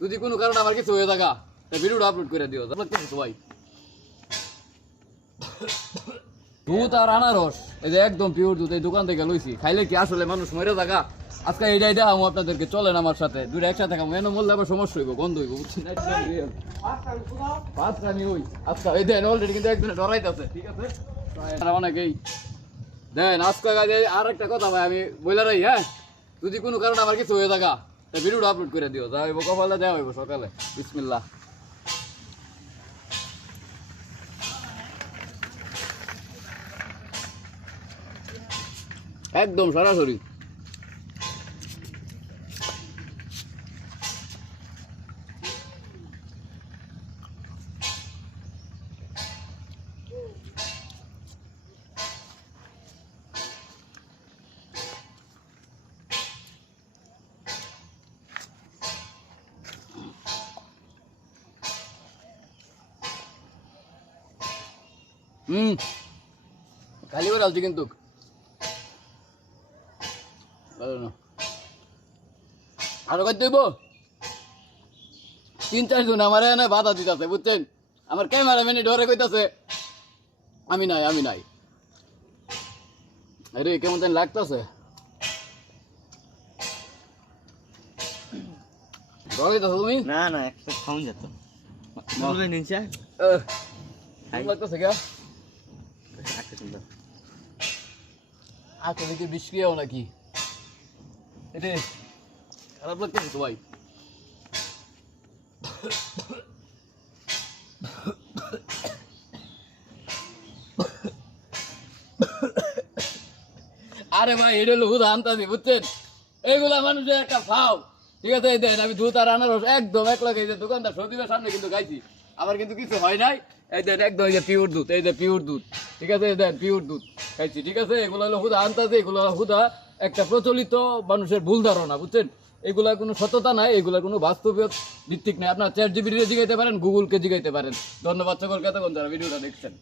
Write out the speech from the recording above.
যদি কোনো কারণে আমার কিছু হয়ে থাকা ভিডিওটা আপলোড করে দিও সবাই। দুধ আর আনারস এই যে একদম পিওর দুধ, এই দোকান থেকে লইছি। খাইলে কি আসলে মানুষ মরে থাকা? আজকে এইটাই দেখাবো আপনাদেরকে, চলেন আমার সাথে। দুটো একসাথে খাবো, এনে মরলে আবার সমস্যা হইব, গন্ধ হইব, বুঝছেন? আজকে এই দেন অলরেডি কিন্তু একদিনে ডরাইতেছে, ঠিক আছে? অনেকেই দেন আজকে আর একটা কথা ভাই আমি বলে রাই, হ্যাঁ, যদি কোনো কারণে আমার কিছু হয়ে থাকা ভিডিওটা আপলোড করে দিও, যা হইব কপালে দেওয়া হইব সকালে। বিসমিল্লাহ। একদম সরাসরি। খালি করে আলছি কিন্তু আরো কাজ দেব। 3-4 জন আমার এনে বাধা দিতেছে, বুঝছেন? আমার ক্যামেরা ম্যানে ডরে কইতাছে আমি নাই আমি নাই। আরে কেমন যেন লাগতেছে, ডরে দিতেছো তুমি? না না একটা খাওন যেত বলবে নিচে লাগতেছে কে? একটা সুন্দর আসলে কি বিষক্রিয়াও নাকি? এটা খারাপ লাগতেছে তো ভাই। আরে ভাই এটা হলো হুদা আনতাছি, বুঝছেন? এইগুলা মানুষের একটা ভাও, ঠিক আছে? এই দেন আমি দুধ আর আনারস একদম এক লাগে, এই যে দোকানদার সন্দীপের সামনে কিন্তু গাইছি, আমার কিন্তু কিছু হয় নাই। এই দেন একদম এই যে পিওর দুধ, এই যে পিওর দুধ, ঠিক আছে? এই দেন পিওর দুধ খাইছি, ঠিক আছে? এগুলো হলো হুদা আনতাছে, এগুলো হুদা একটা প্রচলিত মানুষের ভুল ধারণা, বুঝছেন? এগুলা কোনো সততা নাই, এগুলা কোনো বাস্তবিক ভিত্তিক নাই। আপনার চ্যাট জিপিটি জিগাইতে পারেন, গুগলকে জিগাইতে পারেন। ধন্যবাদ সকলকে এতক্ষণ যারা ভিডিওটা দেখছেন।